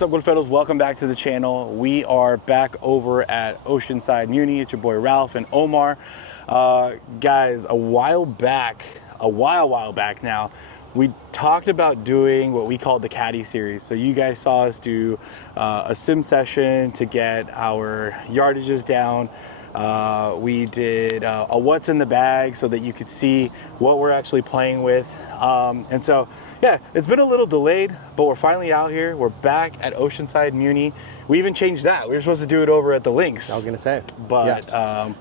What's up, Golferos? Welcome back to the channel. We are back over at Oceanside Muni. It's your boy Ralph and Omar. Guys, a while back now, we talked about doing what we called the Caddy series. So you guys saw us do a sim session to get our yardages down. We did a what's in the bag so that you could see what we're actually playing with. And so, yeah, it's been a little delayed, but we're finally out here. We're back at Oceanside Muni. We even changed that. We were supposed to do it over at the links. I was gonna say, but yeah.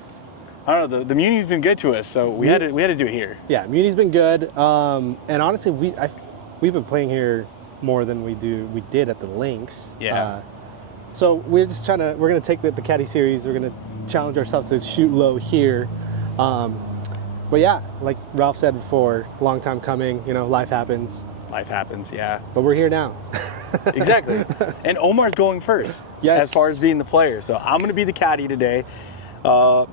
I don't know. The Muni's been good to us, so we had to do it here. Yeah, Muni's been good, and honestly, we've been playing here more than we did at the links. Yeah. So we're gonna take the Caddy series. We're gonna challenge ourselves to shoot low here. But yeah, like Ralph said before, long time coming. You know, life happens. Life happens, yeah. But we're here now. Exactly. And Omar's going first. Yes. As far as being the player. So I'm gonna be the caddy today.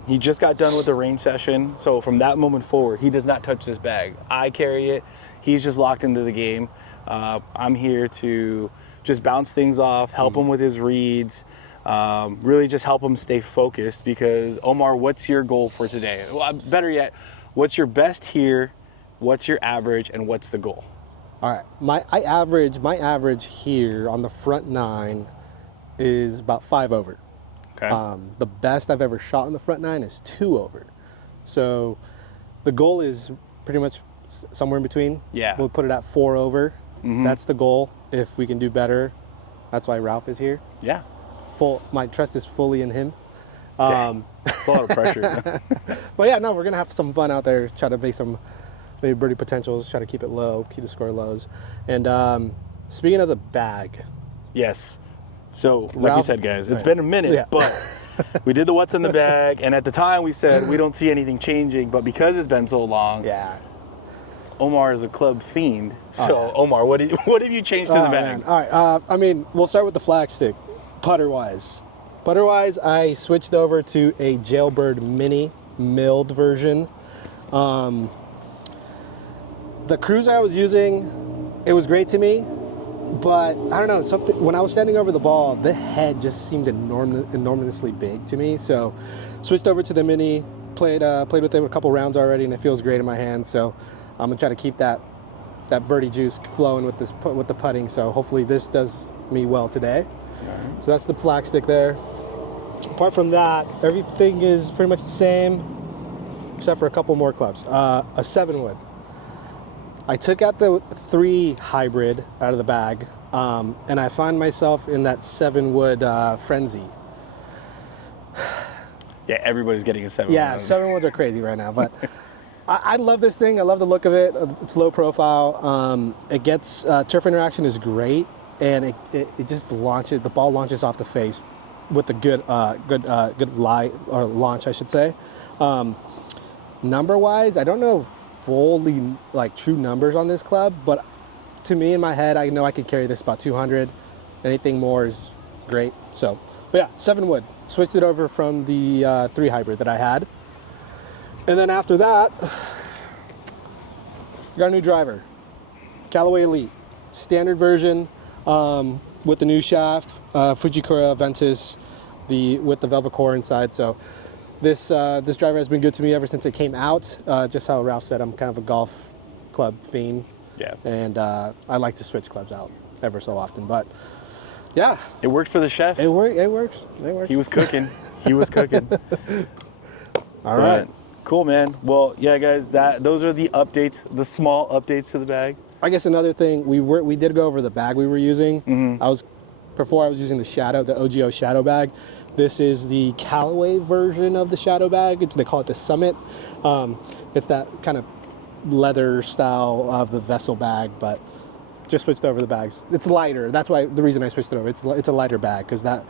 He just got done with the range session. So from that moment forward, he does not touch this bag. I carry it. He's just locked into the game. I'm here to just bounce things off, help him with his reads, really just help him stay focused. Because Omar, what's your goal for today? Well, better yet, what's your best here? What's your average, and what's the goal? All right, my average here on the front nine is about 5 over. Okay. The best I've ever shot on the front nine is 2 over. So the goal is pretty much somewhere in between. Yeah. We'll put it at 4 over. Mm-hmm. That's the goal. If we can do better, that's why Ralph is here. Yeah. My trust is fully in him. It's a lot of pressure. But yeah, no, we're gonna have some fun out there. Try to make some maybe birdie potentials. Try to keep it low, keep the score lows. And speaking of the bag, Yes. So, like Ralph, we said, guys, it's right. been a minute, Yeah. but we did the what's in the bag, and at the time we said we don't see anything changing, but because it's been so long, yeah. Omar is a club fiend. So, yeah. Omar, what have you changed to the bag? Man. All right, I mean, we'll start with the flag stick. Putter-wise, I switched over to a Jailbird Mini milled version. The cruiser I was using, it was great to me, but I don't know, something when I was standing over the ball, the head just seemed enormously big to me. So switched over to the Mini, played with it a couple rounds already, and it feels great in my hands. So I'm gonna try to keep that birdie juice flowing with the putting. So hopefully this does me well today. Right. So that's the flag stick there. Apart from that, everything is pretty much the same, except for a couple more clubs. A 7-wood. I took out the 3 hybrid out of the bag, and I find myself in that 7-wood frenzy. Yeah, everybody's getting a 7. Yeah, 7-woods are crazy right now, but I love this thing. I love the look of it. It's low profile. It gets turf interaction is great, and it just launches. The ball launches off the face with a good launch, I should say. Number wise, I don't know fully like true numbers on this club, but to me in my head, I know I could carry this about 200. Anything more is great. So, but yeah, 7-wood. Switched it over from the 3 hybrid that I had. And then after that, got a new driver, Callaway Elite, standard version with the new shaft, Fujikura Ventus, with the velvet core inside. So this driver has been good to me ever since it came out. Just how Ralph said, I'm kind of a golf club fiend. Yeah. And I like to switch clubs out ever so often. But yeah, It worked for the chef. it works. He was cooking. He was cooking. All right. Cool, man. Well, yeah, guys, those are the updates, the small updates to the bag. I guess another thing, we did go over the bag we were using. Mm-hmm. Before I was using the OGO Shadow bag. This is the Callaway version of the Shadow bag. They call it the Summit. It's that kind of leather style of the vessel bag, but just switched over the bags. It's lighter. That's why the reason I switched it over. It's a lighter bag because that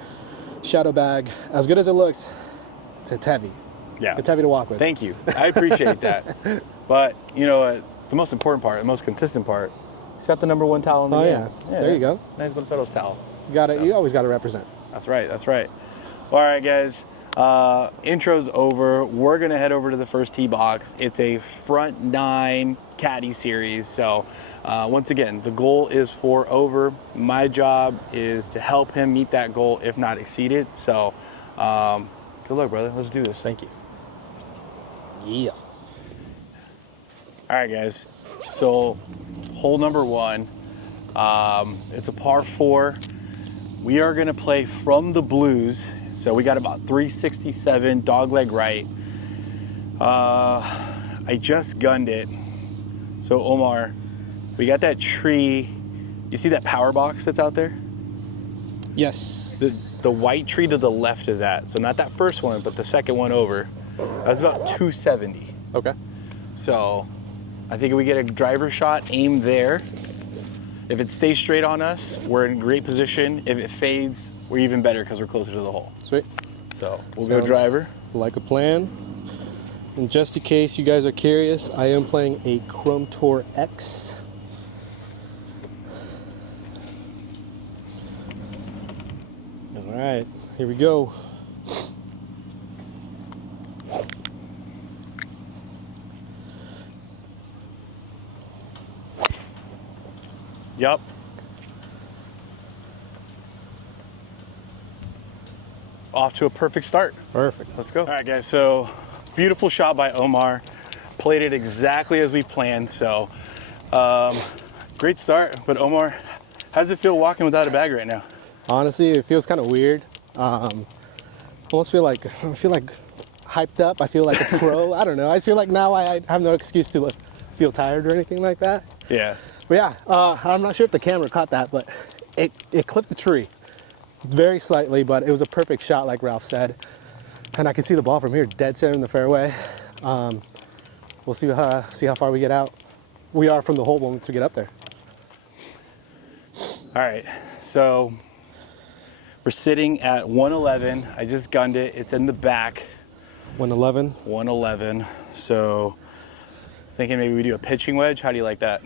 Shadow bag, as good as it looks, it's heavy. Yeah. It's heavy to walk with. Thank you. I appreciate that. But, you know what? The most important part, the most consistent part, he's got the #1 towel in the game. Yeah. There you go. Nice Golferos towel. You always got to represent. That's right. That's right. All right, guys. Intro's over. We're going to head over to the first tee box. It's a front 9 caddy series. So Once again, the goal is 4 over. My job is to help him meet that goal, if not exceed it. So, good luck, brother. Let's do this. Thank you. Yeah. All right, guys. So, hole number 1. It's a par 4. We are gonna play from the blues. So we got about 367 dogleg right. I just gunned it. So Omar, we got that tree. You see that power box that's out there? Yes. The white tree to the left is that. So not that first one, but the second one over. That's about 270. Okay. So I think if we get a driver shot, aim there. If it stays straight on us, we're in great position. If it fades, we're even better because we're closer to the hole. Sweet. So we'll go driver. Like a plan. And just in case you guys are curious, I am playing a Chrome Tour X. All right, here we go. Yup. Off to a perfect start. Perfect. Let's go. All right, guys, so beautiful shot by Omar. Played it exactly as we planned, so great start. But Omar, how does it feel walking without a bag right now? Honestly, it feels kind of weird. Almost feel like hyped up. I feel like a pro. I don't know. I just feel like now I have no excuse to feel tired or anything like that. Yeah. But yeah, I'm not sure if the camera caught that, but it clipped the tree very slightly, but it was a perfect shot, like Ralph said. And I can see the ball from here, dead center in the fairway. We'll see how far we get out. We are from the hole once we get up there. All right, so we're sitting at 111. I just gunned it. It's in the back. 111. 111. So thinking maybe we do a pitching wedge. How do you like that?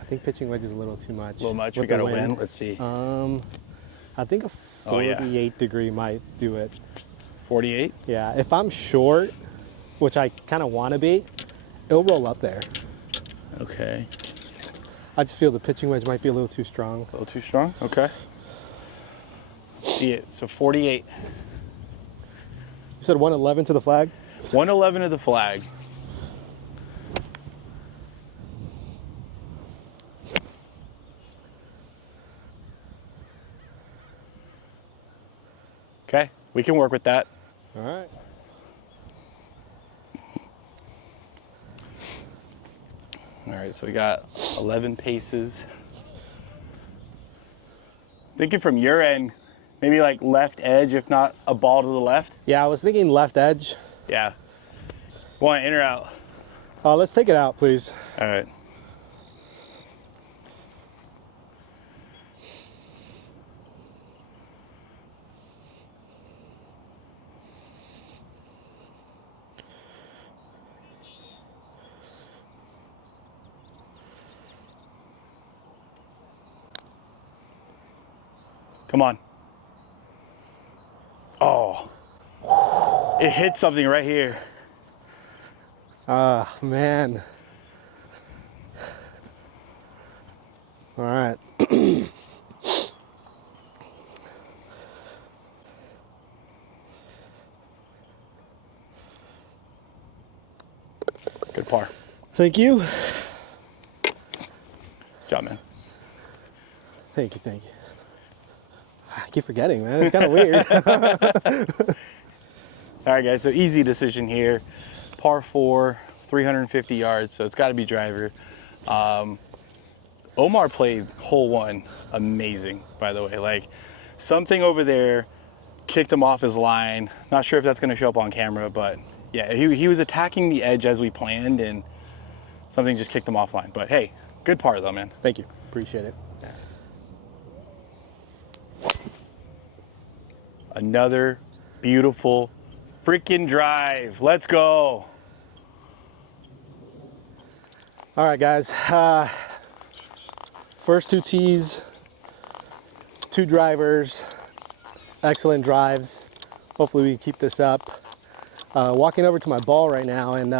I think pitching wedge is a little too much. A little much. We got to win. Let's see. I think a 48 degree might do it. 48? Yeah, if I'm short, which I kind of want to be, it'll roll up there. Okay. I just feel the pitching wedge might be a little too strong. A little too strong? Okay. See it. So 48. You said 111 to the flag? 111 to the flag. Okay, we can work with that. All right. All right, so we got 11 paces. Thinking from your end, maybe like left edge, if not a ball to the left. Yeah, I was thinking left edge. Yeah. Want in or out? Let's take it out, please. All right. Come on. Oh, it hit something right here. Ah, man. All right. Good par. Thank you. Good job, man. Thank you, thank you. I keep forgetting, man. It's kind of weird. All right, guys, so easy decision here. Par 4, 350 yards, so it's got to be driver. Omar played hole 1 amazing, by the way. Like, something over there kicked him off his line. Not sure if that's going to show up on camera, but yeah, he was attacking the edge as we planned, and something just kicked him offline. But hey, good par though, man. Thank you. Appreciate it. Another beautiful freaking drive. Let's go. All right, guys. First 2 tees, 2 drivers, excellent drives. Hopefully we can keep this up. Walking over to my ball right now, and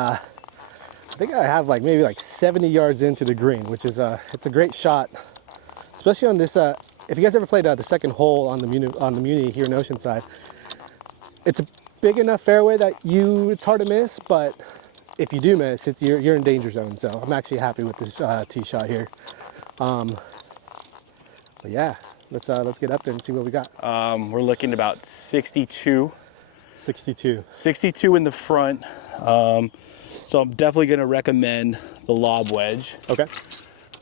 I think I have like maybe like 70 yards into the green, which is it's a great shot, especially on this. If you guys ever played the second hole on the Muni here in Oceanside, it's a big enough fairway that it's hard to miss, but if you do miss, you're in danger zone. So I'm actually happy with this tee shot here. But yeah, let's get up there and see what we got. We're looking at about 62. 62. 62 in the front. So I'm definitely going to recommend the lob wedge. Okay.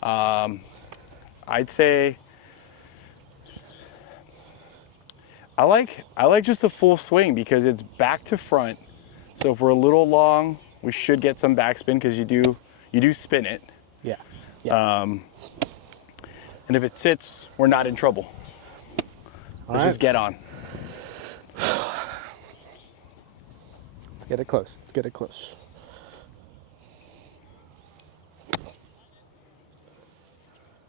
I'd say I like just the full swing because it's back to front. So if we're a little long, we should get some backspin because you do spin it. Yeah. And if it sits, we're not in trouble. Let's just get on. Let's get it close. Let's get it close.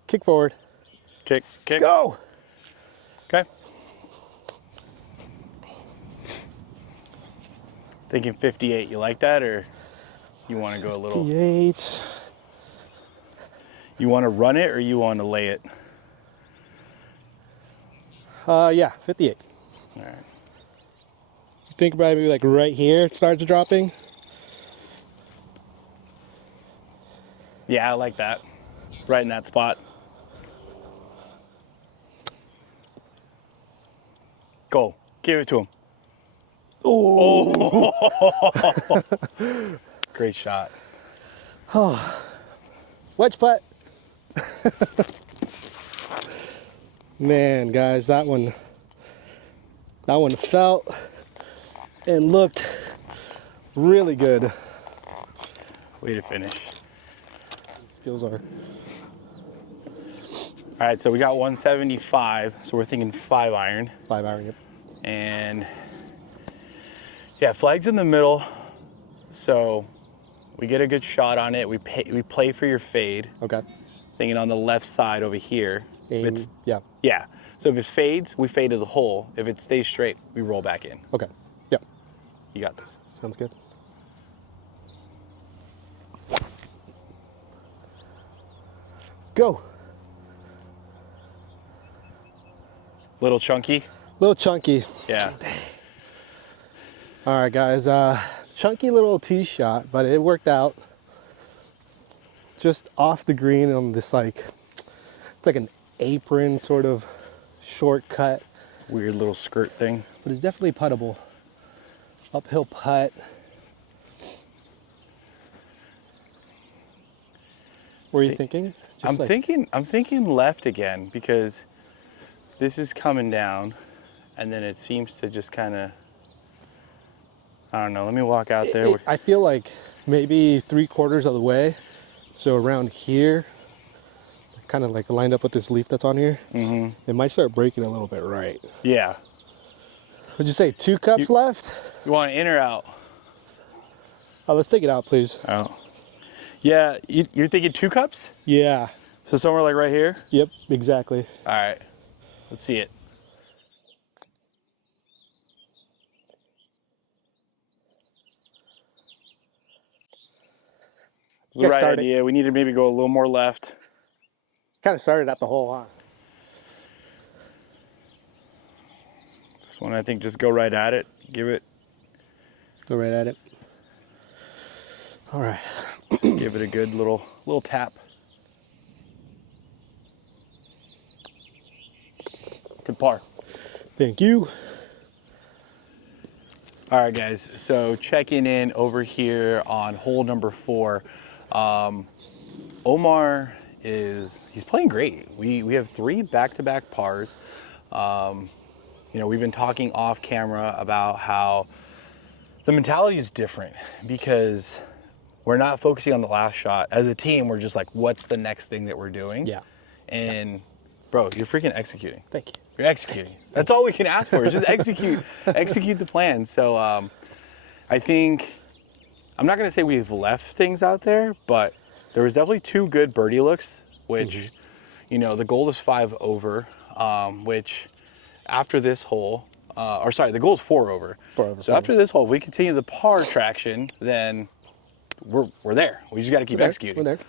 Kick forward. Kick. Go. Okay. Thinking 58. You like that, or you want to go a little? 58. You want to run it, or you want to lay it? Yeah, 58. All right. You think maybe like right here it starts dropping? Yeah, I like that. Right in that spot. Go. Give it to him. Oh. Great shot. Wedge putt. Man, guys, that one felt and looked really good. Way to finish. Skills are. All right, so we got 175, so we're thinking 5 iron. 5 iron, yep. And yeah, flag's in the middle, so we get a good shot on it. We play for your fade. Okay. Thinking on the left side over here. Aim, yeah. Yeah. So if it fades, we fade to the hole. If it stays straight, we roll back in. Okay. Yep. You got this. Sounds good. Go. Little chunky. Little chunky. Yeah. All right, guys. Chunky little tee shot, but it worked out. Just off the green on this it's like an apron sort of shortcut. Weird little skirt thing. But it's definitely puttable. Uphill putt. What are you thinking? I'm thinking left again because this is coming down and then it seems to just kind of, I don't know, let me walk out there. I feel like maybe 3/4 of the way. So around here, kind of like lined up with this leaf that's on here, it might start breaking a little bit right. Yeah. Would you say 2 cups left? You want in or out? Oh, let's take it out, please. Oh. Yeah, you're thinking 2 cups? Yeah. So somewhere like right here? Yep, exactly. All right, let's see it. This is the right idea. We need to maybe go a little more left. Kind of started at the hole, huh? This one, I think, just go right at it. Give it. Go right at it. All right. Just give it a good little tap. Good par. Thank you. All right, guys. So checking in over here on hole number 4. Omar he's playing great. We have 3 back-to-back pars. We've been talking off camera about how the mentality is different because we're not focusing on the last shot. As a team, we're just like, what's the next thing that we're doing? Yeah. And bro, you're freaking executing. Thank you. You're executing. That's all we can ask for is just execute the plan. So I think, I'm not going to say we've left things out there, but there was definitely 2 good birdie looks, which, the goal is 5 over, which after this hole, the goal is 4 over. 4 over. So after this hole, we continue the par traction, then we're there. We just got to keep executing. We're there.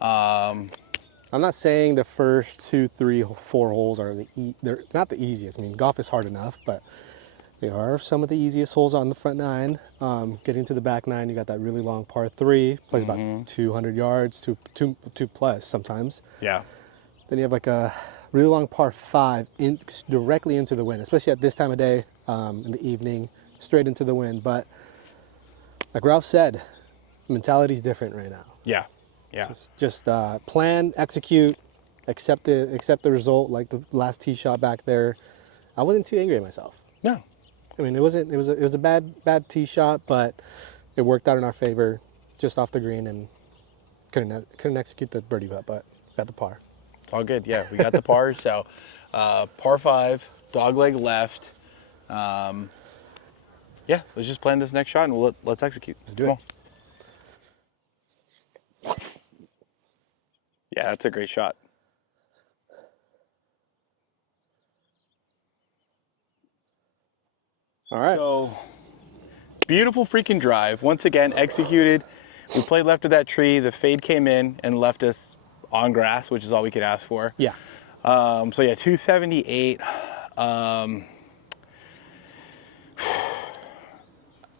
I'm not saying the first 2, 3, 4 holes are they're not the easiest. I mean, golf is hard enough, but they are some of the easiest holes on the front nine. Getting to the back nine, you got that really long par 3, plays about 200 yards, two plus sometimes. Yeah. Then you have like a really long par 5 directly into the wind, especially at this time of day, in the evening, straight into the wind. But like Ralph said, the mentality's different right now. Yeah. Yeah. Just plan, execute, accept the result. Like the last tee shot back there, I wasn't too angry at myself. No. I mean, it was a bad tee shot, but it worked out in our favor, just off the green, and couldn't execute the birdie putt, but got the par. It's all good. Yeah, we got the par. So, par 5, dogleg left. Yeah, let's just plan this next shot and let's execute. Let's do it. Yeah, that's a great shot. All right. So, beautiful freaking drive. Once again, executed. We played left of that tree. The fade came in and left us on grass, which is all we could ask for. Yeah. So yeah, 278.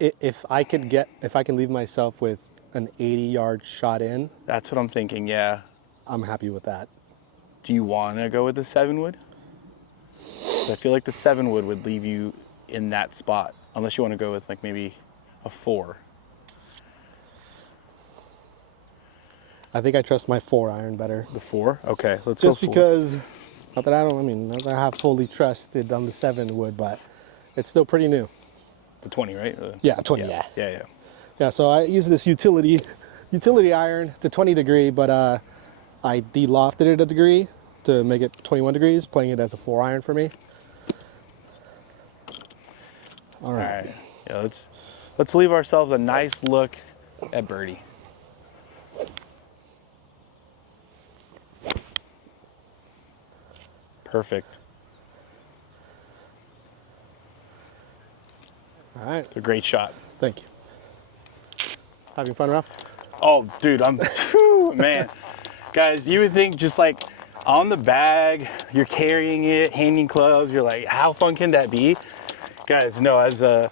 If I can leave myself with an 80-yard shot in, That's what I'm thinking. Yeah. I'm happy with that. Do you want to go with the 7-wood? I feel like the 7-wood would leave you in that spot, unless you want to go with like maybe a 4. I think I trust my 4-iron better. The 4? Okay, let's Just go 4. because, not that I have fully trusted on the 7-wood, but it's still pretty new. The 20, right? Yeah, 20. Yeah. Yeah. So I use this utility iron. It's a 20 degree, but I de-lofted it a degree to make it 21 degrees, playing it as a 4-iron for me. All right. Yeah, let's leave ourselves a nice look at birdie. Perfect. All right. It's a great shot. Thank you. Having fun, Ralph? Oh, dude, man. Guys, you would think just like on the bag, you're carrying it, handing clubs, you're like, how fun can that be? Guys, no, as a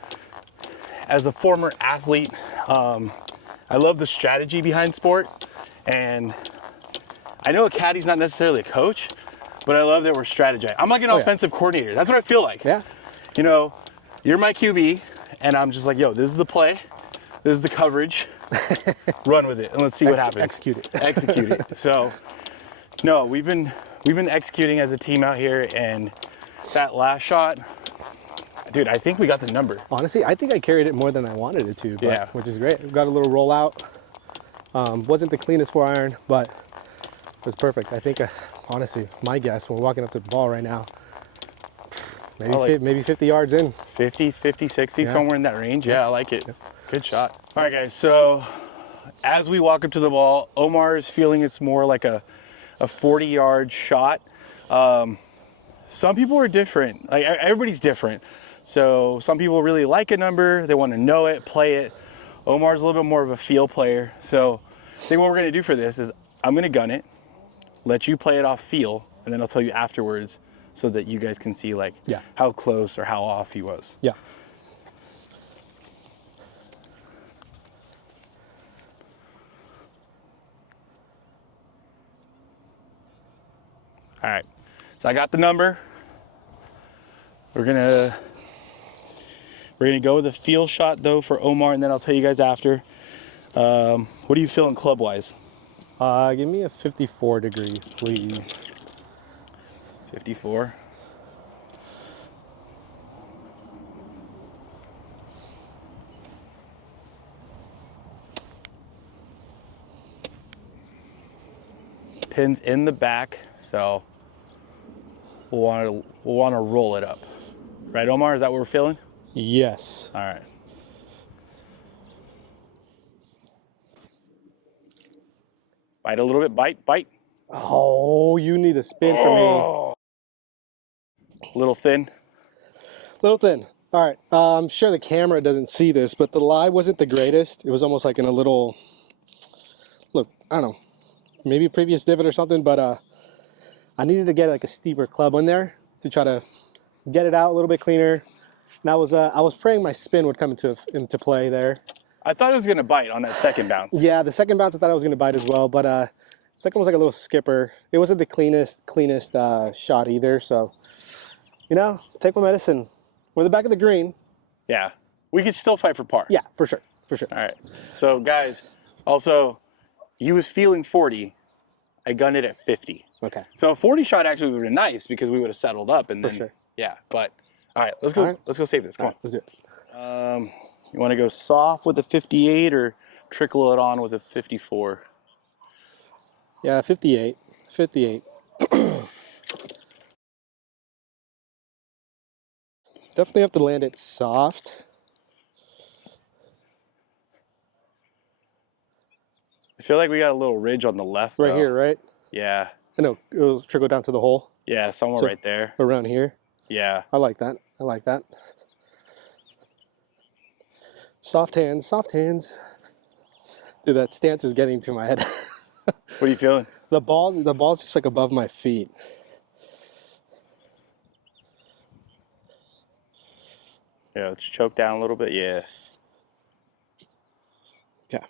former athlete, I love the strategy behind sport. And I know a caddy's not necessarily a coach, but I love that we're strategizing. I'm like an offensive coordinator. That's what I feel like. Yeah. You know, you're my QB, and I'm just like, yo, this is the play. This is the coverage. Run with it, and let's see what happens. Execute it. Execute it. So, no, we've been executing as a team out here, and that last shot, dude, I think we got the number. Honestly, I think I carried it more than I wanted it to, but, which is great. Got a little rollout. Wasn't the cleanest 4-iron, but it was perfect. I think, honestly, my guess, we're walking up to the ball right now, maybe 50 yards in. 50, 60, somewhere in that range. Yeah, I like it. Good shot. All right, guys, so as we walk up to the ball, Omar is feeling it's more like a 40-yard shot. Some people are different. Like, everybody's different. So some people really like a number. They want to know it, play it. Omar's a little bit more of a feel player. So I think what we're going to do for this is I'm going to gun it, let you play it off feel, and then I'll tell you afterwards so that you guys can see like how close or how off he was. Yeah. All right, so I got the number. We're gonna go with a feel shot though for Omar, and then I'll tell you guys after. What are you feeling club wise? Give me a 54 degree, please. 54. Pins in the back, so we'll want to roll it up. Right, Omar? Is that what we're feeling? Yes. All right. Bite a little bit. Bite. Oh, you need a spin for me. A little thin. Little thin. All right. I'm sure the camera doesn't see this, but the lie wasn't the greatest. It was almost like in a little, look, I don't know, maybe a previous divot or something, but I needed to get like a steeper club on there to try to get it out a little bit cleaner. And I was praying my spin would come into play there. I thought it was going to bite on that second bounce. Yeah, the second bounce I thought I was going to bite as well, but second was like a little skipper. It wasn't the cleanest shot either. So, you know, take my medicine. We're the back of the green. Yeah. We could still fight for par. Yeah, for sure. For sure. All right. So, guys, also, he was feeling 40. I gunned it at 50. Okay. So a 40 shot actually would have been nice because we would have settled up and then. For sure. Yeah. But, all right, let's go. All right. Let's go save this. Come on. Let's do it. You want to go soft with a 58 or trickle it on with a 54? Yeah, 58. 58. Definitely have to land it soft. I feel like we got a little ridge on the left. Right though. here, right? Yeah. I know. It'll trickle down to the hole. Yeah, somewhere So- right there. Around here. Yeah. I like that. I like that. Soft hands, soft hands. Dude, that stance is getting to my head. What are you feeling? The ball's just like above my feet. Yeah, let's choke down a little bit. Yeah. Yeah.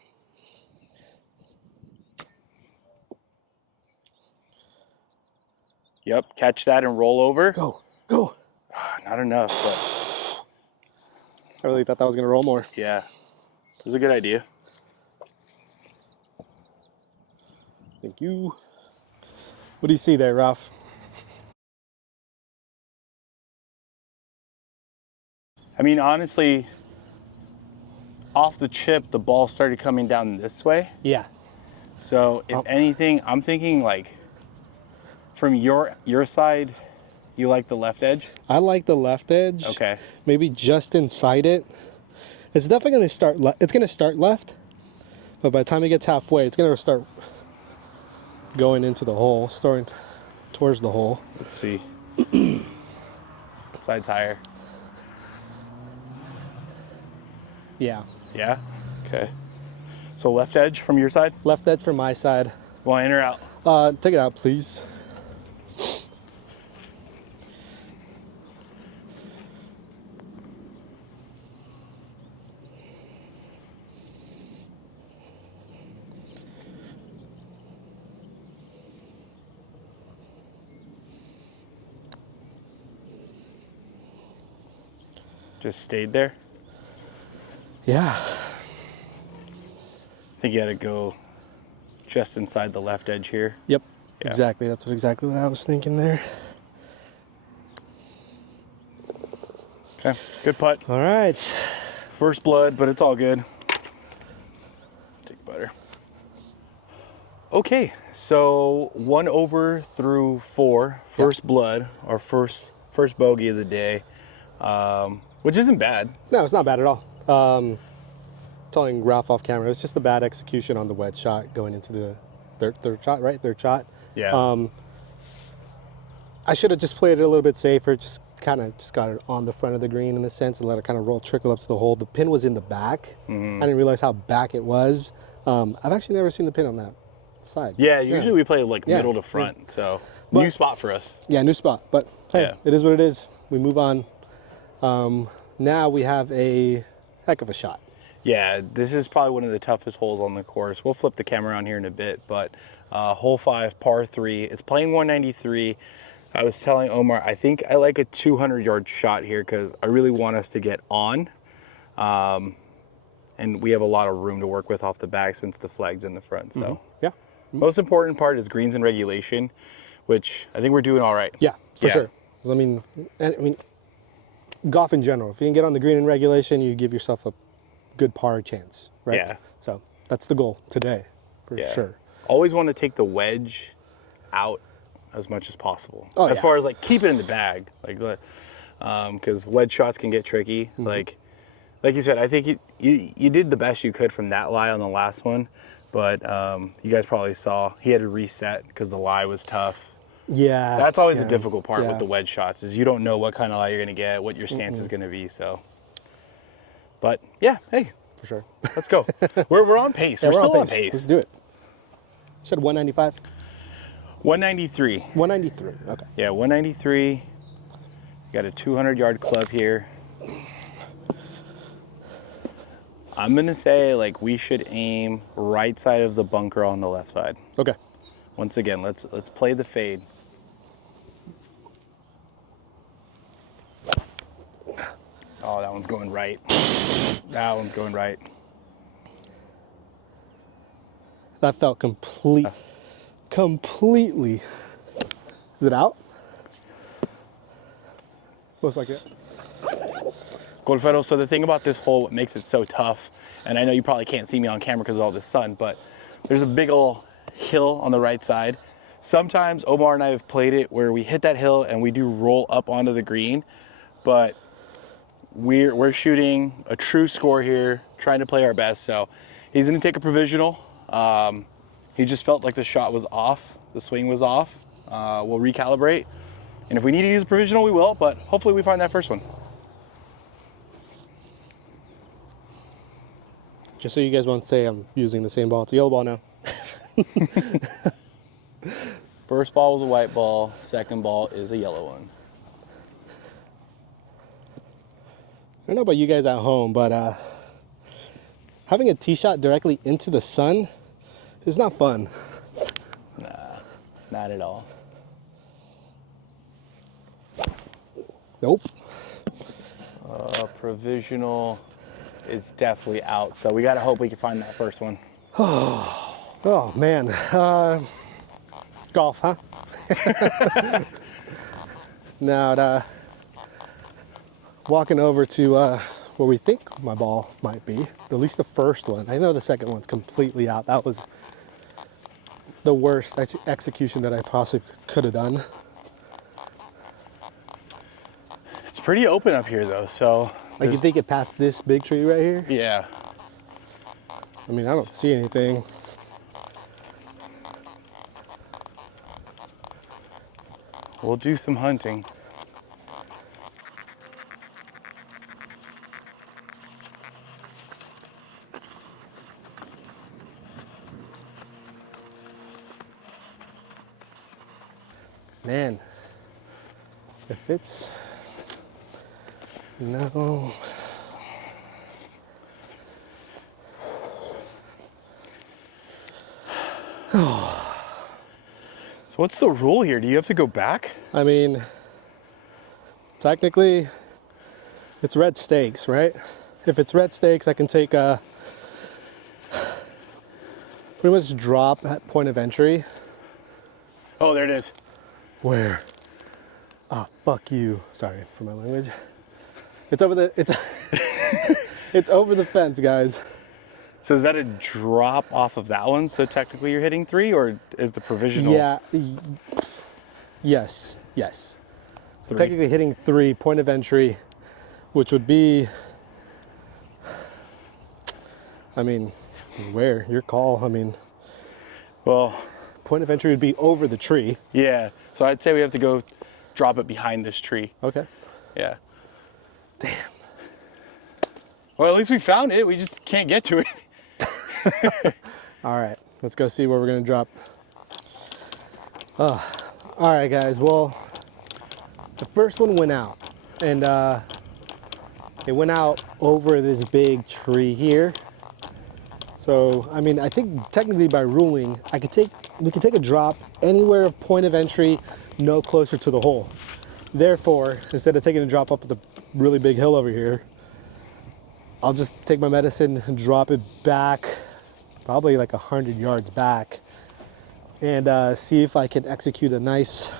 Yep. Catch that and roll over. Go, go. Not enough, but I really thought that was gonna roll more. yeah. It was a good idea. Thank you. What do you see there, Ralph? I mean, honestly, off the chip, the ball started coming down this way. Yeah. So if anything, I'm thinking like from your side, you like the left edge? I like the left edge. Okay. Maybe just inside it. It's definitely going to start. It's going to start left, but by the time it gets halfway, it's going to start going into the hole, starting towards the hole. Let's see. Side's higher. Yeah. Yeah. Okay. So left edge from your side. Left edge from my side. Want in or out? Take it out, please. Just stayed there. Yeah. I think you got to go just inside the left edge here. Yep. Yeah. Exactly. That's exactly what I was thinking there. Okay. Good putt. All right. First blood, but it's all good. Take butter. Okay, so 1 over through 4, first blood, our first bogey of the day, which isn't bad. No, it's not bad at all. Telling Ralph off camera, it's just a bad execution on the wedge shot going into the third shot, right? Third shot. Yeah. I should have just played it a little bit safer, just got it on the front of the green in a sense and let it kind of trickle up to the hole. The pin was in the back. Mm-hmm. I didn't realize how back it was. I've actually never seen the pin on that side. Yeah, usually we play like middle to front, so new spot for us. Yeah, new spot, but hey, Yeah. It is what it is. We move on. Now we have a heck of a shot. Yeah, this is probably one of the toughest holes on the course. We'll flip the camera on here in a bit, but hole 5, par 3. It's playing 193. I was telling Omar, I think I like a 200-yard shot here because I really want us to get on. And we have a lot of room to work with off the back since the flag's in the front. So Yeah. most important part is greens and regulation, which I think we're doing all right. Yeah, for Yeah. sure. I mean, golf in general. If you can get on the green in regulation, you give yourself a good par chance, right? Yeah. So that's the goal today, for Yeah. sure. Always want to take the wedge out as much as possible. Oh, as yeah. far as like keep it in the bag, like because wedge shots can get tricky. Mm-hmm. Like you said, I think you did the best you could from that lie on the last one, but you guys probably saw he had to reset because the lie was tough. Yeah. That's always the yeah, difficult part yeah. with the wedge shots is you don't know what kind of lie you're going to get, what your stance is going to be. So, but yeah, hey, For sure. let's go. we're on pace. Yeah, we're still on Let's pace. do it. Said 195? 193. 193. Okay. Yeah, 193. Got a 200-yard club here. I'm going to say like we should aim right side of the bunker on the left side. Okay. Once again, let's play the fade. Oh, that one's going right. That one's going right. That felt completely. Is it out? Looks like it. Golferos, so the thing about this hole, what makes it so tough, and I know you probably can't see me on camera because of all this sun, but there's a big old hill on the right side. Sometimes Omar and I have played it where we hit that hill and we do roll up onto the green, but we're shooting a true score here, trying to play our best. So he's gonna take a provisional. He just felt like the shot was off, the swing was off. We'll recalibrate, and if we need to use a provisional, we will, but hopefully we find that first one. Just so you guys won't say I'm using the same ball. It's a yellow ball now. First ball was a white ball, second ball is a yellow one. I don't know about you guys at home, but having a tee shot directly into the sun is not fun. Nah, not at all. Nope. Provisional is definitely out, so we gotta hope we can find that first one. Oh man. Golf, huh? Now, walking over to where we think my ball might be, at least the first one. I know the second one's completely out. That was the worst execution that I possibly could have done. It's pretty open up here though, so. Like, you think it passed this big tree right here? Yeah. I mean, I don't see anything. We'll do some hunting. Man, if it's, no. So what's the rule here? Do you have to go back? I mean, technically, it's red stakes, right? If it's red stakes, I can take a, pretty much drop at point of entry. Oh, there it is. Where? Oh, fuck you. Sorry for my language. It's over the, it's over the fence, guys. So is that a drop off of that one? So technically you're hitting 3, or is the provisional? Yeah. Yes. So 3. technically hitting 3, point of entry, which would be, I mean, where? Your call. I mean, Well, point of entry would be over the tree. yeah. So I'd say we have to go drop it behind this tree. Okay. Yeah. Damn. Well, at least we found it. We just can't get to it. All right, let's go see where we're gonna drop. All right, guys. Well, the first one went out, and it went out over this big tree here. So, I mean, I think technically by ruling, we could take a drop anywhere of point of entry, no closer to the hole. Therefore, instead of taking a drop up the really big hill over here, I'll just take my medicine and drop it back, probably like 100 yards back, and see if I can execute a nice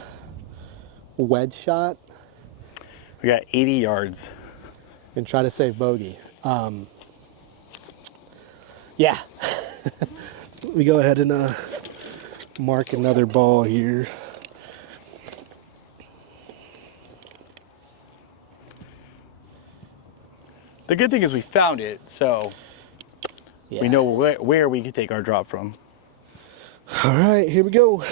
wedge shot We got 80 yards. and try to save bogey. Yeah. Let me go ahead and mark another ball here. The good thing is we found it, so Yeah. we know where we could take our drop from. All right, here we go.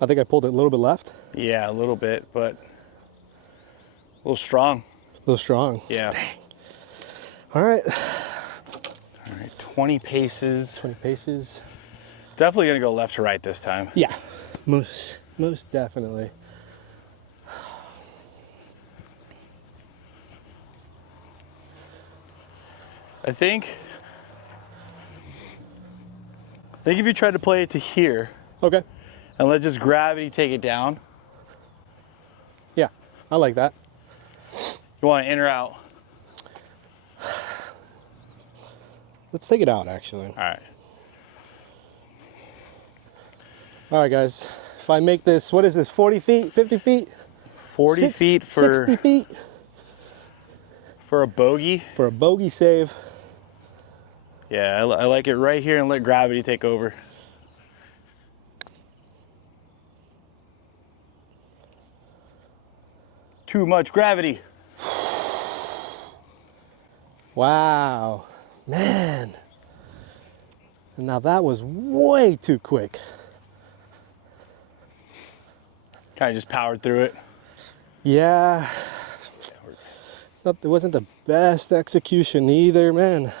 I think I pulled it a little bit left. Yeah, a little bit, but a little strong. A little strong. Yeah. Dang. All right. All right, 20 paces. 20 paces. Definitely gonna go left to right this time. Yeah, most definitely. I think if you try to play it to here Okay. and let just gravity take it down. Yeah, I like that. You want to in or out? Let's take it out, actually. All right. All right, guys. If I make this, what is this, 40 feet, 50 feet? 40 feet for 60 feet? For a bogey. For a bogey save. Yeah, I like it right here and let gravity take over. Too much gravity. Wow, man. Now that was way too quick. Kind of just powered through it. Yeah. It wasn't the best execution either, man.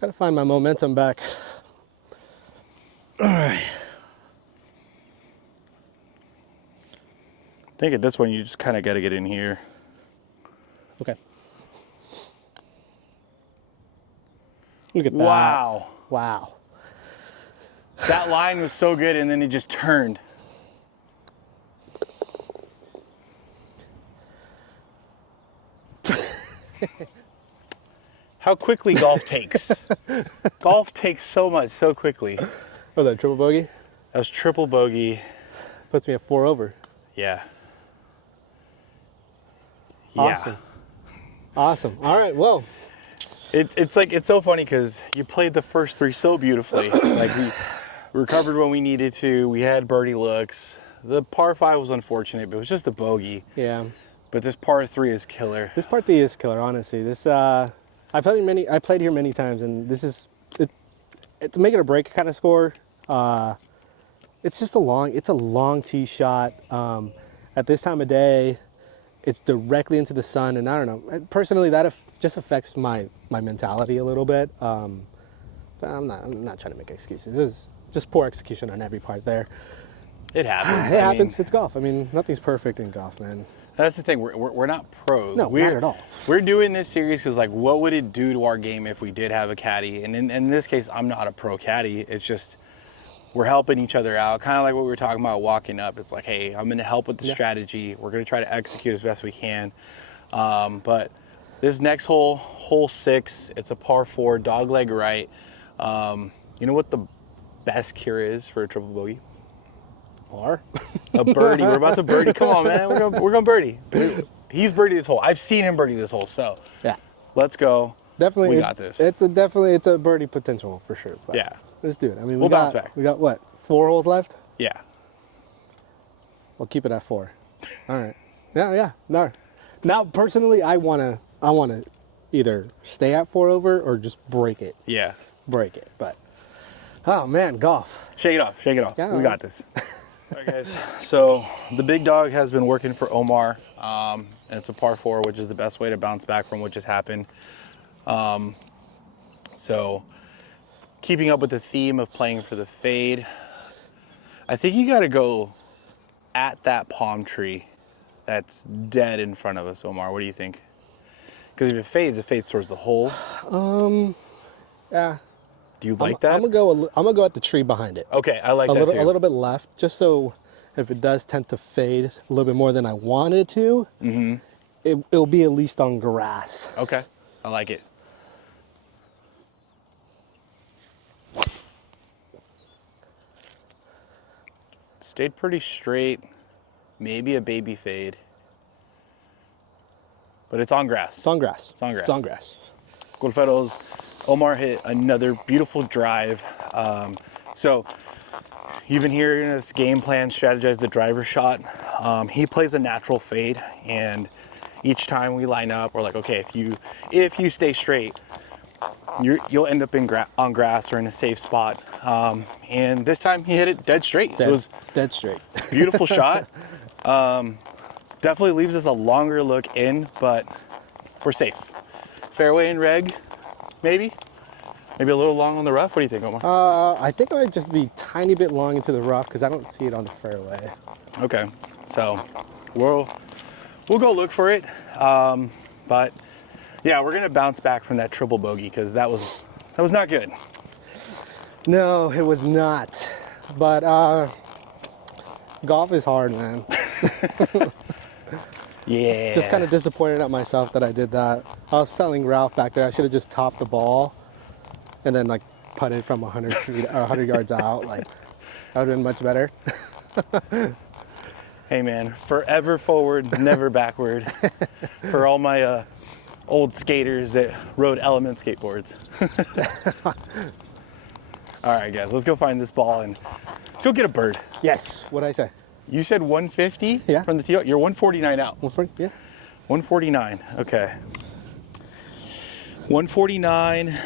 Gotta find my momentum back. All right. I think at this one, you just kind of got to get in here. Okay. Look at that. Wow. Wow. That line was so good, and then it just turned. How quickly golf takes. Golf takes so much, so quickly. Was that triple bogey? That was triple bogey. Puts me at 4 over. Yeah. Awesome. Awesome. All right, well. It's like, it's so funny because you played the first 3 so beautifully. Like we recovered when we needed to. We had birdie looks. The par 5 was unfortunate, but it was just a bogey. Yeah. But this par 3 is killer. This par 3 is killer, honestly. This I played here many times, and this is it's a make it or break kind of score. It's just a long tee shot. At this time of day, it's directly into the sun, and I don't know. Personally, that just affects my mentality a little bit. But I'm not trying to make excuses. It was just poor execution on every part there. It happens. It happens. It's golf. I mean, nothing's perfect in golf, man. That's the thing. We're not pros. No, not at all. We're doing this series because, like, what would it do to our game if we did have a caddy? And in this case, I'm not a pro caddy. It's just we're helping each other out. Kind of like what we were talking about walking up. It's like, hey, I'm going to help with the strategy. We're going to try to execute as best we can. But this next hole, hole 6, it's a par 4, dogleg right. You know what the best cure is for a triple bogey? Par? A birdie. We're about to birdie. Come on, man. We're going birdie. He's birdie this hole. I've seen him birdie this hole. So Yeah. let's go. Definitely. We got this. It's a birdie potential for sure. But Yeah. let's do it. I mean, We'll bounce back. We got what? 4 holes left? Yeah. We'll keep it at 4. All right. Yeah. No. Now, personally, I wanna either stay at 4 over or just break it. Yeah. Break it. But oh man, golf. Shake it off. Shake it off. Yeah, We got this. All right, guys. So the big dog has been working for Omar. And it's a par 4, which is the best way to bounce back from what just happened. So keeping up with the theme of playing for the fade, I think you got to go at that palm tree that's dead in front of us, Omar. What do you think? Because if it fades towards the hole. Yeah. Do you like that? I'm gonna go at the tree behind it. Okay, I like that too. A little bit left, just so if it does tend to fade a little bit more than I want it to, it'll be at least on grass. Okay, I like it. Stayed pretty straight, maybe a baby fade, but it's on grass. It's on grass. It's on grass. It's on grass. Golferos, Omar hit another beautiful drive. So you've been hearing this game plan, strategize the driver shot. He plays a natural fade, and each time we line up, we're like, okay, if you stay straight, you'll end up on grass or in a safe spot. And this time he hit it dead straight. It was dead straight. Beautiful shot. Definitely leaves us a longer look in, but we're safe. Fairway and reg, maybe a little long on the rough. What do you think, Omar? I think I might just be tiny bit long into the rough because I don't see it on the fairway. Okay, so we'll go look for it. But yeah, we're gonna bounce back from that triple bogey because that was not good. No, it was not. But golf is hard, man. Yeah. Just kind of disappointed at myself that I did that. I was telling Ralph back there I should have just topped the ball and then like putted from 100 feet or 100 yards out. Like that would have been much better. Hey man, forever forward, never backward. For all my old skaters that rode element skateboards. All right, guys, let's go find this ball and let's go get a bird. Yes. What did I say? You said 150 Yeah. from the tee. You're 149 out. 140? Yeah. 149. Okay. 149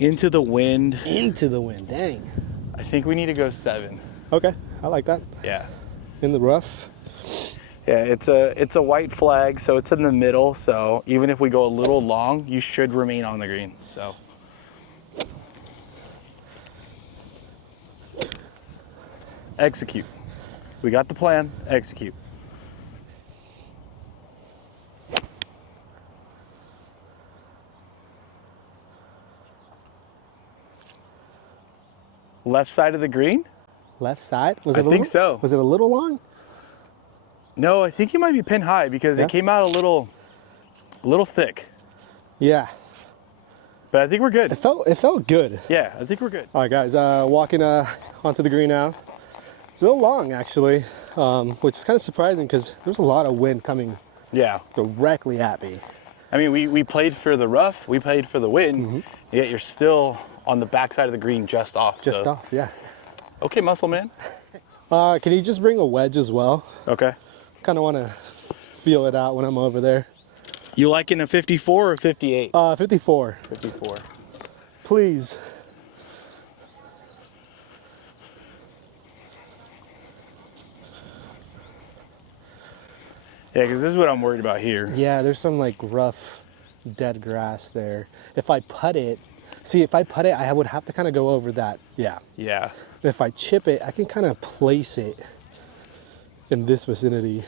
into the wind. Into the wind. Dang. I think we need to go 7. Okay. I like that. Yeah. In the rough. Yeah, it's a white flag, so it's in the middle. So even if we go a little long, you should remain on the green. So. Execute. We got the plan. Execute. Left side of the green? Left side? Was I it a think little, so. Was it a little long? No, I think you might be pin high because Yeah. it came out a little thick. Yeah. But I think we're good. It felt good. Yeah, I think we're good. All right, guys, walking onto the green now. It's a little long, actually, which is kind of surprising because there's a lot of wind coming Yeah. directly at me. I mean, we played for the rough, we played for the win, yet you're still on the backside of the green just off. Just so. off, yeah. Okay, muscle man. Can you just bring a wedge as well? Okay. Kind of want to feel it out when I'm over there. You liking a 54 or 58? 54. 54. Please. Yeah, because this is what I'm worried about here. Yeah, there's some like rough, dead grass there. If I putt it, I would have to kind of go over that. Yeah. Yeah. If I chip it, I can kind of place it in this vicinity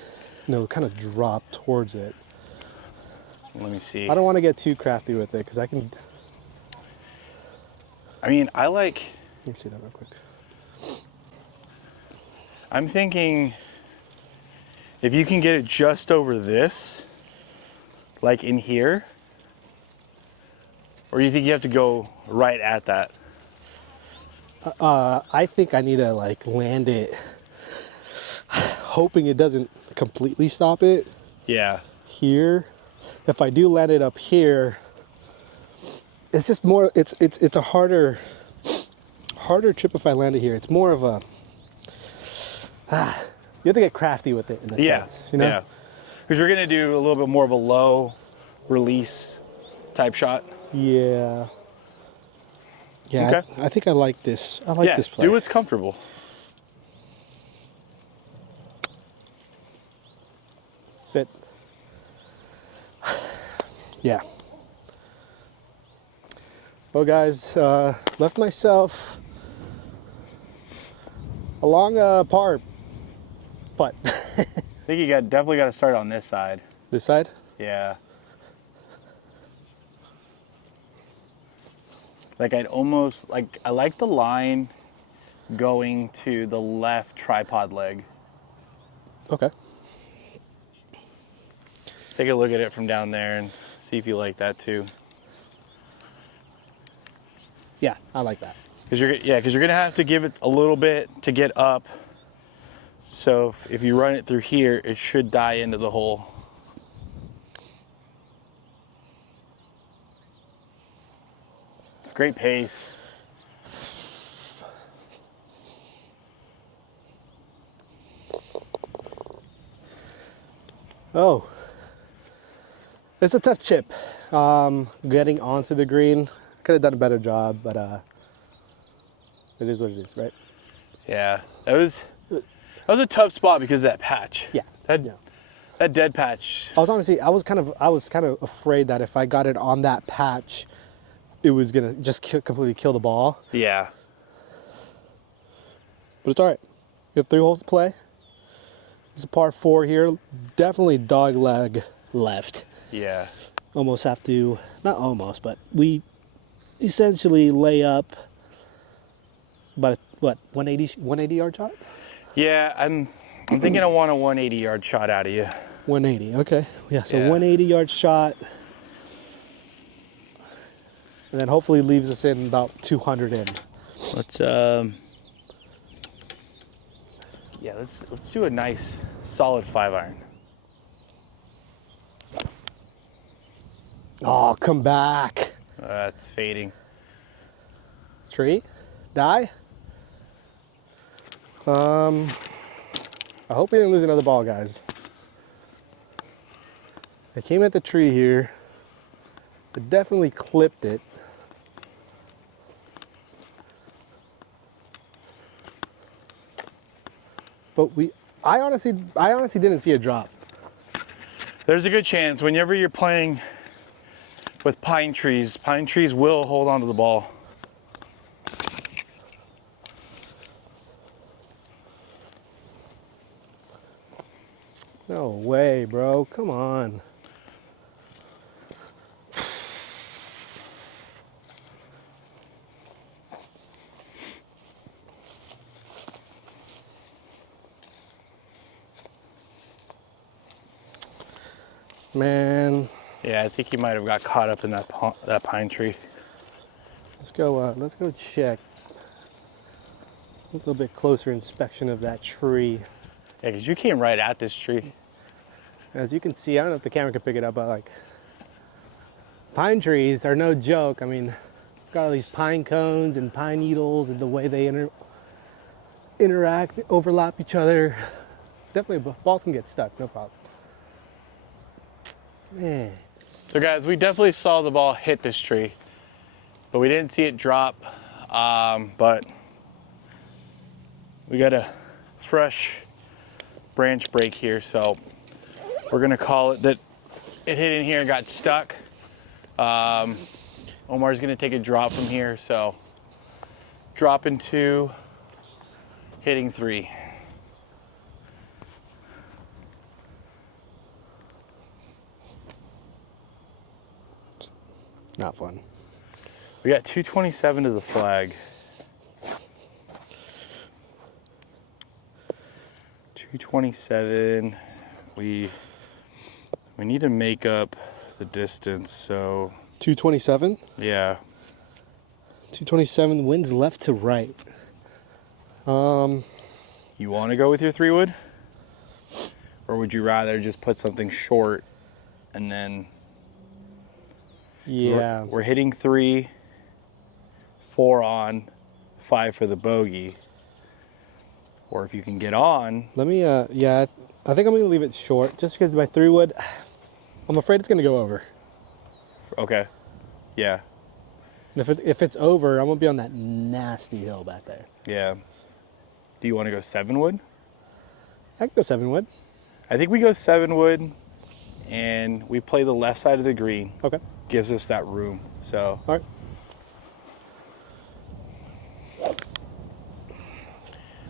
and it'll kind of drop towards it. Let me see. I don't want to get too crafty with it because I can. I mean, let me see that real quick. I'm thinking if you can get it just over this, like in here, or you think you have to go right at that? I think I need to like land it, hoping it doesn't completely stop it Yeah. here. If I do land it up here, it's just more. It's a harder chip if I land it here. It's more of a. You have to get crafty with it in a sense, you know? Yeah. Because you're gonna do a little bit more of a low release type shot. Yeah. Yeah. Okay. I think I like this. I like this play. Do what's comfortable. Sit. Yeah. Well, guys, left myself a long par putt. I think you definitely got to start on this side. This side? Yeah. Like I like the line going to the left tripod leg. Okay. Take a look at it from down there and see if you like that too. Yeah, I like that. Because you're gonna have to give it a little bit to get up. So if you run it through here, it should die into the hole. It's great pace. Oh, it's a tough chip. Getting onto the green, Could have done a better job, but it is what it is, right? Yeah, that was a tough spot because of that patch. Yeah. That dead patch. I was kind of afraid that if I got it on that patch, it was gonna just completely kill the ball. Yeah. But it's all right. We have 3 holes to play. It's a par 4 here. Definitely dog leg left. Yeah. Almost have to, not almost, but we essentially lay up about what, 180 yard shot? Yeah, I'm thinking I want a 180 yard shot out of you. 180, okay. Yeah, so Yeah. 180 yard shot. And then hopefully leaves us in about 200 in. Let's let's do a nice solid 5-iron. Oh, come back. That's fading. Tree? Die? I hope we didn't lose another ball, guys. They came at the tree here. They definitely clipped it. But I honestly didn't see a drop. There's a good chance whenever you're playing with pine trees will hold onto the ball. No way, bro. Come on. Man. Yeah, I think he might have got caught up in that pine tree. Let's go check. A little bit closer inspection of that tree. Yeah, because you came right at this tree. As you can see, I don't know if the camera can pick it up, but like pine trees are no joke. I mean, got all these pine cones and pine needles and the way they interact, overlap each other. Definitely, balls can get stuck, no problem. Man. So guys, we definitely saw the ball hit this tree, but we didn't see it drop. But we got a fresh branch break here, so we're gonna call it that it hit in here and got stuck. Omar's gonna take a drop from here, so dropping 2, hitting 3. Not fun. We got 227 to the flag. 227. We need to make up the distance, so 227? yeah. 227 winds left to right. You want to go with your 3-wood? Or would you rather just put something short and then Yeah. we're hitting 3, 4 on, 5 for the bogey. Or if you can get on. Let me, yeah, I think I'm gonna leave it short just because my 3-wood, I'm afraid it's gonna go over. Okay. Yeah. And if it's over, I'm gonna be on that nasty hill back there. Yeah. Do you want to go 7-wood? I can go 7-wood. I think we go 7-wood and we play the left side of the green. Okay. Gives us that room. So. All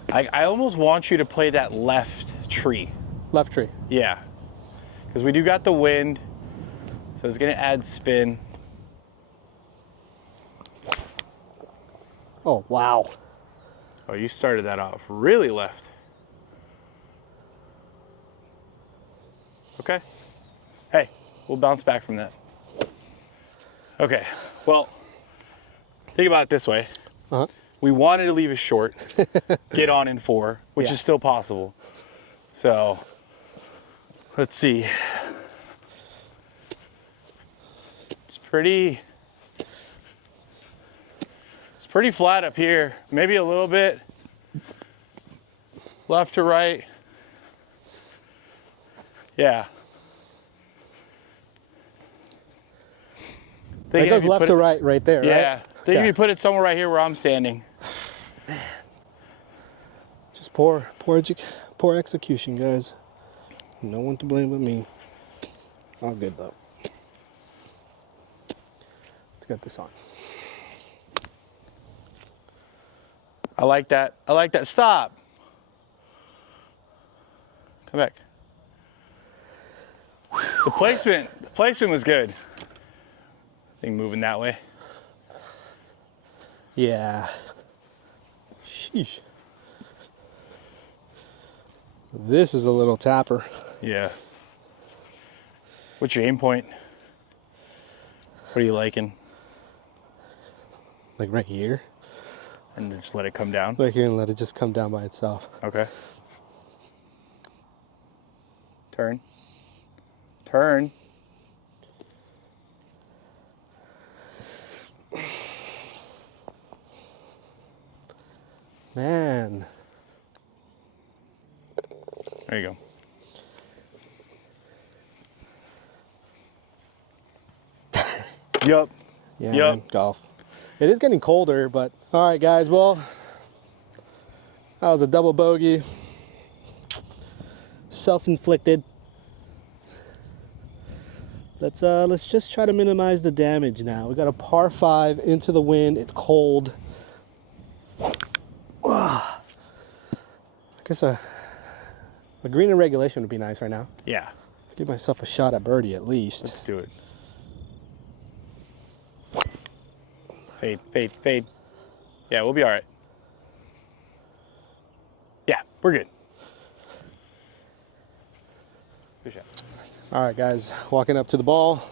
right. I almost want you to play that left tree. Left tree. Yeah. Because we do got the wind, so it's going to add spin. Oh, wow. Oh, you started that off really left. Okay. Hey, we'll bounce back from that. Okay, well, think about it this way. Uh-huh. We wanted to leave it short, get on in 4, which Yeah. is still possible. So, let's see. It's pretty flat up here. Maybe a little bit left to right. Yeah. That goes left to right there, yeah. right? Think if you put it somewhere right here where I'm standing. Just poor execution, guys. No one to blame but me. All good though. Let's get this on. I like that. I like that. Stop. Come back. The placement was good. I think moving that way. Yeah. Sheesh. This is a little tapper. Yeah. What's your aim point? What are you liking? Like right here? And just let it come down? Right here and let it just come down by itself. Okay. Turn. Turn. Man. There you go. Yup. Yeah, Yep. man, golf. It is getting colder, but all right, guys. Well, that was a double bogey. Self-inflicted. Let's just try to minimize the damage now. We got a par 5 into the wind. It's cold. I guess a green in regulation would be nice right now. Yeah. Let's give myself a shot at birdie at least. Let's do it. Fade, fade, fade. Yeah, we'll be all right. Yeah, we're good. Good shot. All right, guys, walking up to the ball.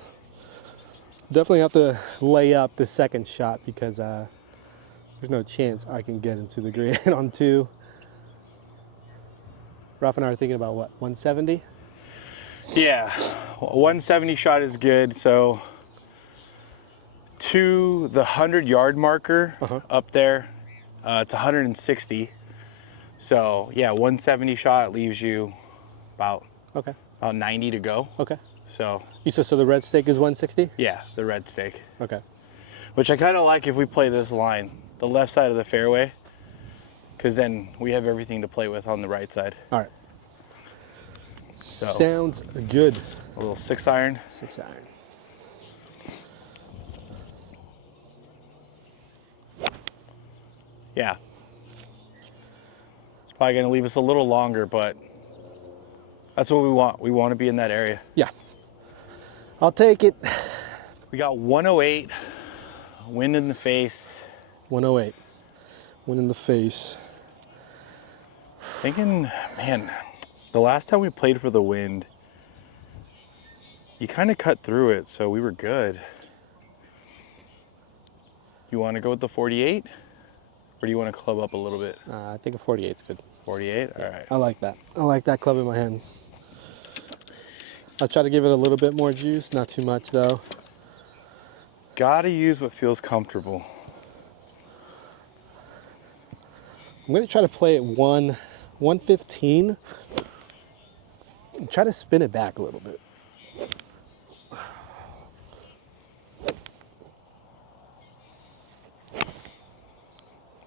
Definitely have to lay up the second shot because there's no chance I can get into the green on 2. Ralph and I are thinking about what, 170? Yeah, 170 shot is good. So to the 100-yard marker up there, it's 160. So yeah, 170 shot leaves you about 90 to go. Okay. So You said so the red stake is 160? yeah, the red stake. Okay. Which I kind of like if we play this line, the left side of the fairway, because then we have everything to play with on the right side. All right. So, Sounds good. a little 6-iron. 6-iron. Yeah. It's probably going to leave us a little longer, but that's what we want. We want to be in that area. Yeah. I'll take it. We got 108, wind in the face. 108. Wind in the face. Thinking, man, the last time we played for the wind, you kind of cut through it, so we were good. You want to go with the 48? Or do you want to club up a little bit? I think a 48 is good. 48? All right. I like that. I like that club in my hand. I'll try to give it a little bit more juice, not too much though. Gotta use what feels comfortable. I'm gonna try to play it 115 and try to spin it back a little bit.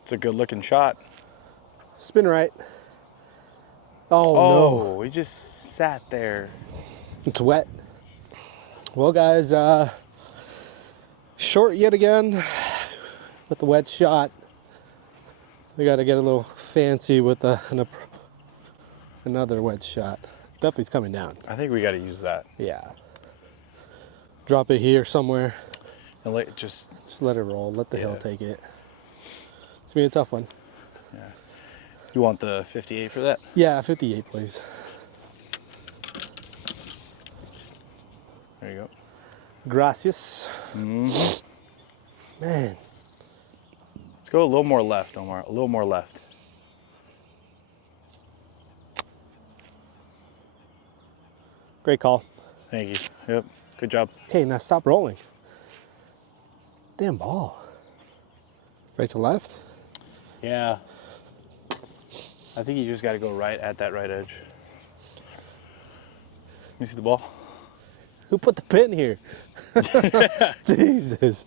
It's a good looking shot. Spin right. Oh, no. We just sat there. It's wet. Well, guys, short yet again with the wet shot. We got to get a little fancy with another wet shot. Definitely it's coming down. I think we got to use that. Yeah. Drop it here somewhere. And just let it roll. Let the hill take it. It's gonna be a tough one. Yeah. You want the 58 for that? Yeah, 58, please. There you go. Gracias. Mm-hmm. Man. Let's go a little more left, Omar. A little more left. Great call. Thank you. Yep. Good job. Okay, now stop rolling. Damn ball. Right to left? Yeah. I think you just got to go right at that right edge. Let me see the ball. Who put the pin here? Jesus.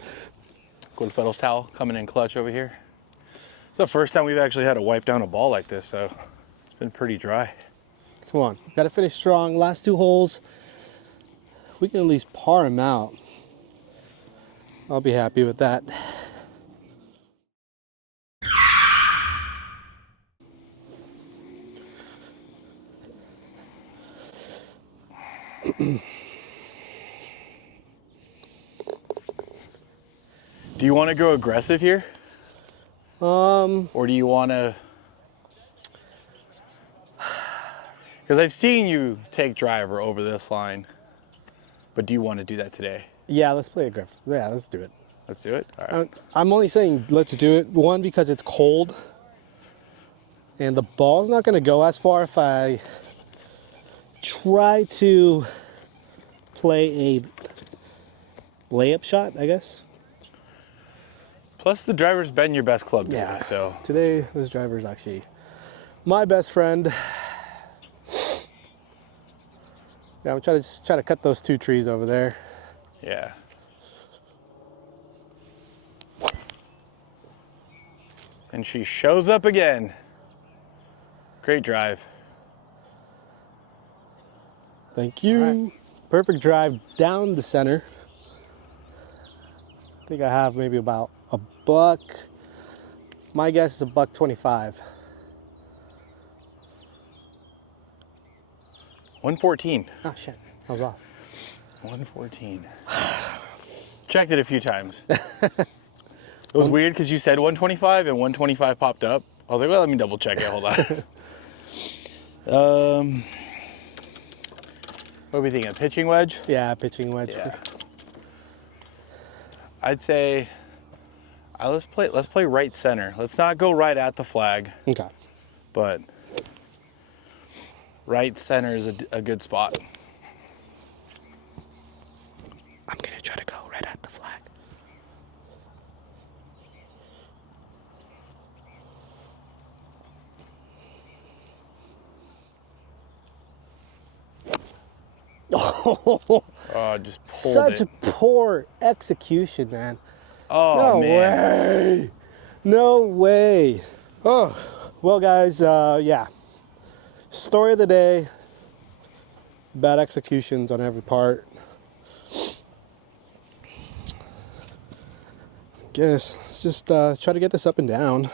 Golferos towel coming in clutch over here. It's the first time we've actually had to wipe down a ball like this, so it's been pretty dry. Come on, got to finish strong. Last 2 holes, if we can at least par them out, I'll be happy with that. Do you want to go aggressive here? Or do you want to? Because I've seen you take driver over this line, but do you want to do that today? Yeah, let's play aggressive. Yeah, let's do it. Let's do it. All right. I'm only saying let's do it. One, because it's cold, and the ball's not going to go as far if I try to play a layup shot, I guess. Plus, the driver's been your best club today, Yeah. so. Today, this driver's actually my best friend. Yeah, I'm trying to cut those 2 trees over there. Yeah. And she shows up again. Great drive. Thank you. All right. Perfect drive down the center. I think I have maybe about a buck. My guess is a $1.25. 114. Oh shit, I was off. 114. Checked it a few times. It was weird because you said 125 and 125 popped up. I was like, well, let me double check it. Hold on. What are we thinking? A pitching wedge? Yeah, pitching wedge. Yeah. I'd say let's play right center. Let's not go right at the flag, Okay. but right center is a good spot. I'm gonna try to go right at the flag. Oh, just pulled Such it. poor execution, man. Oh, No man. way. No way. Oh, well, guys, yeah. Story of the day. Bad executions on every part. Guess let's just try to get this up and down.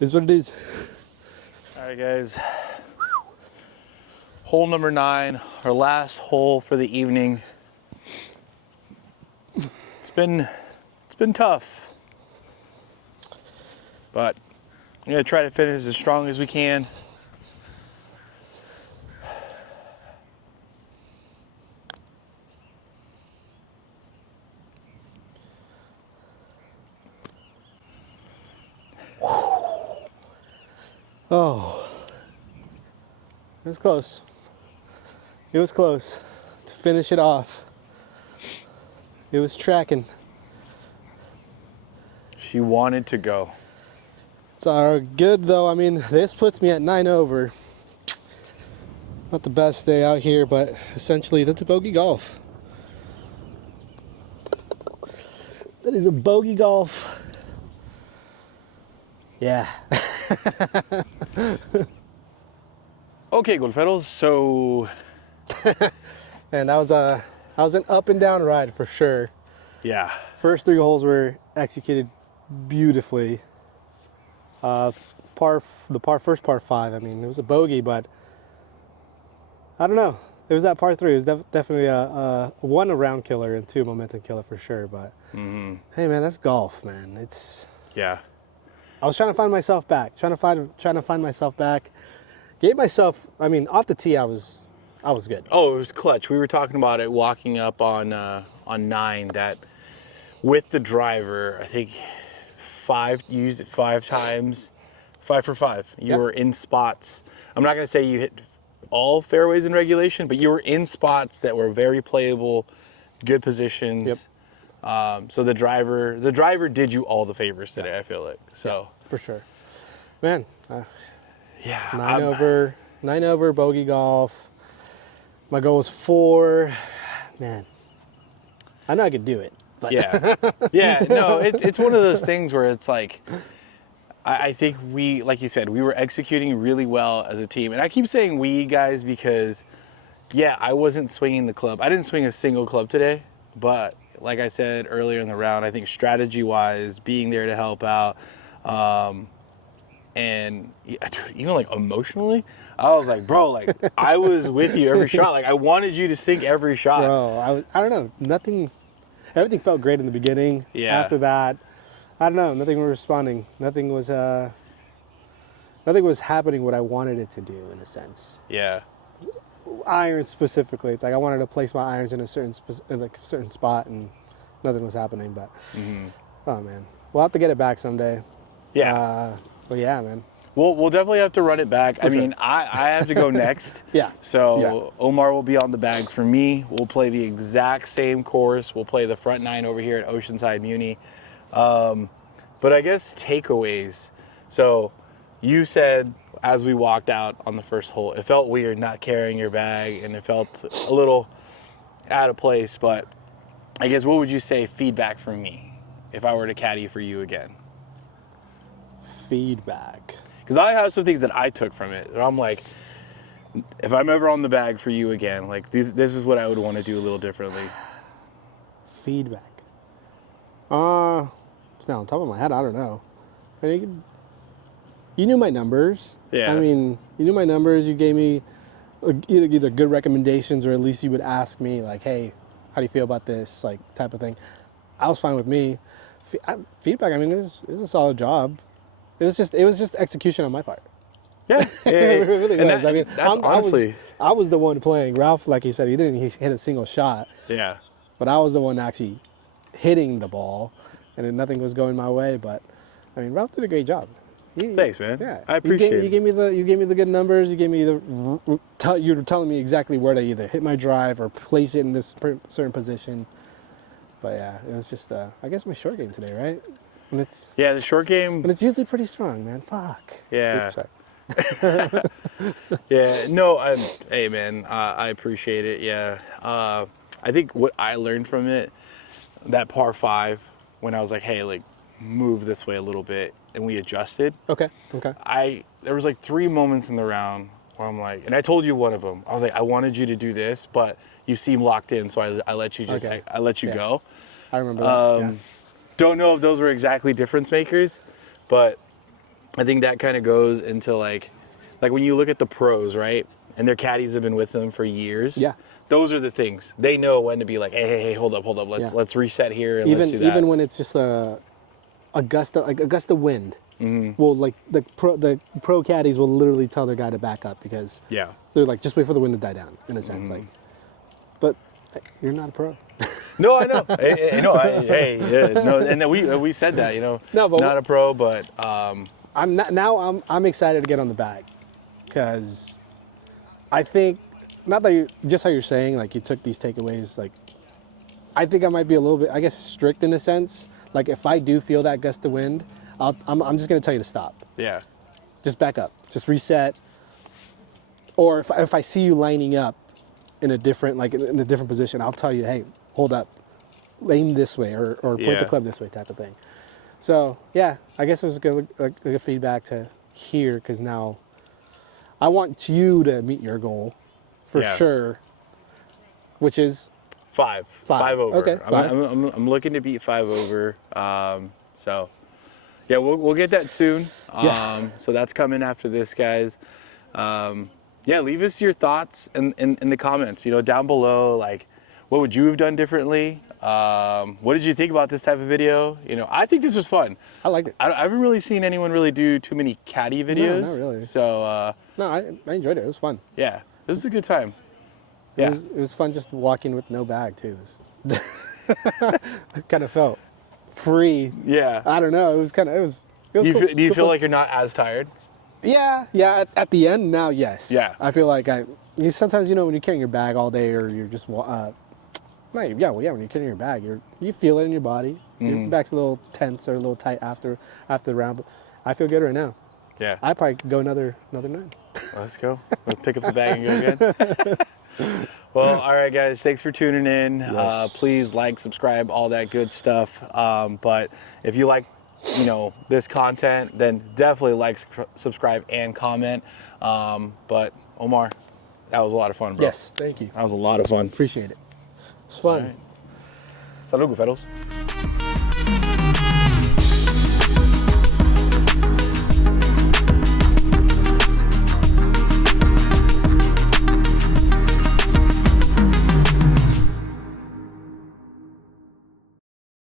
Is what it is. All right, guys. Hole number 9, our last hole for the evening. It's been tough, but I'm gonna try to finish as strong as we can. Oh, it was close. It was close to finish it off. It was tracking. She wanted to go. It's all good though. I mean, this puts me at 9 over. Not the best day out here, but essentially that's a bogey golf. That is a bogey golf. Yeah. Okay, Golferos, so And that was an up and down ride for sure. yeah. First 3 holes were executed beautifully. First par 5, I mean, it was a bogey, but I don't know. It was that par 3. It was definitely a 1 a round killer and 2 momentum killer for sure. But hey, man, that's golf, man. Yeah. I was trying to find myself back. Trying to find myself back. Gave myself. I mean, off the tee, I was good. Oh, it was clutch. We were talking about it walking up on 9 that with the driver, I think you used it 5 times, 5 for 5. You Yep. were in spots. I'm not going to say you hit all fairways in regulation, but you were in spots that were very playable, good positions. Yep. So the driver did you all the favors today, I feel like. So For sure, man. Yeah. 9 over bogey golf. My goal was 4. Man, I know I could do it. But Yeah. Yeah. No, it's one of those things where it's like, I think we, like you said, we were executing really well as a team. And I keep saying we guys because, yeah, I wasn't swinging the club. I didn't swing a single club today. But like I said earlier in the round, I think strategy-wise, being there to help out, and even like emotionally, I was like, bro, like I was with you every shot. Like I wanted you to sink every shot. Bro, I don't know. Everything felt great in the beginning. Yeah. After that, I don't know. Nothing was responding. Nothing was happening what I wanted it to do in a sense. Yeah. Irons specifically, it's like I wanted to place my irons in a certain spot, and nothing was happening. But oh man, we'll have to get it back someday. Yeah. But yeah, man. We'll definitely have to run it back. I sure. mean, I have to go next. Yeah. So Yeah. Omar will be on the bag for me. We'll play the exact same course. We'll play the front 9 over here at Oceanside Muni. But I guess takeaways. So you said as we walked out on the first hole, it felt weird not carrying your bag and it felt a little out of place. But I guess what would you say feedback from me if I were to caddy for you again? Feedback. Because I have some things that I took from it. And I'm like, if I'm ever on the bag for you again, like this is what I would want to do a little differently. Feedback. It's now on top of my head. I don't know. I mean, you knew my numbers. Yeah. I mean, you knew my numbers. You gave me either good recommendations or at least you would ask me like, hey, how do you feel about this, like type of thing. I was fine with me. Feedback. I mean, it was a solid job. It was just execution on my part. Yeah, It really was. I was the one playing. Ralph, like he said, he didn't hit a single shot. Yeah. But I was the one actually hitting the ball, and then nothing was going my way. But I mean, Ralph did a great job. Thanks, man. Yeah, I appreciate it. You gave me the good numbers. You gave me you were telling me exactly where to either hit my drive or place it in this certain position. But yeah, it was just I guess my short game today, right? And it's the short game. But it's usually pretty strong, man. Fuck. Yeah. Oops, sorry. Yeah. No. Hey, man. I appreciate it. Yeah. I think what I learned from it, that par 5, when I was like, hey, like, move this way a little bit, and we adjusted. Okay. There was like 3 moments in the round where I'm like, and I told you one of them. I was like, I wanted you to do this, but you seem locked in, so I let you just I let you go. I remember that. Yeah. Don't know if those were exactly difference makers, but I think that kind of goes into like when you look at the pros, right? And their caddies have been with them for years. Yeah. Those are the things. They know when to be like, hey, hold up. Let's reset here and let's do that. Even when it's just a gust of wind. Mm-hmm. Well, like the pro caddies will literally tell their guy to back up because they're like, just wait for the wind to die down in a sense. Like, but you're not a pro. No, I know. And then we said that, No, but not a pro, but I'm excited to get on the bag because I think not that just how you're saying, like you took these takeaways, like I think I might be a little bit, I guess, strict in a sense. Like if I do feel that gust of wind, I'm just gonna tell you to stop. Yeah. Just back up. Just reset. Or if I see you lining up in a different position, I'll tell you, hey, hold up, aim this way or point the club this way type of thing. So yeah, I guess it was good feedback to hear because now I want you to meet your goal for sure, which is 5 over. Okay, 5. I'm looking to beat 5 over. So yeah, we'll get that soon. So that's coming after this, guys. Leave us your thoughts in the comments, down below, like what would you have done differently? What did you think about this type of video? I think this was fun. I liked it. I haven't really seen anyone really do too many caddy videos. No, not really. So no, I enjoyed it. It was fun. Yeah, this was a good time. Yeah, it was fun just walking with no bag too. I kind of felt free. Yeah. I don't know. It was Do you feel like you're not as tired? Yeah. At the end now, yes. Yeah. I feel like sometimes when you're carrying your bag all day or you're just when you're carrying your bag, you feel it in your body. Your back's a little tense or a little tight after the round, but I feel good right now. Yeah. I probably could go another 9. Let's go. Let's pick up the bag and go again. Well, all right, guys. Thanks for tuning in. Yes. Please like, subscribe, all that good stuff. But if you like, this content, then definitely like, subscribe, and comment. But Omar, that was a lot of fun, bro. Yes, thank you. That was a lot of fun. Appreciate it. It's fun. All right. Salud Golferos.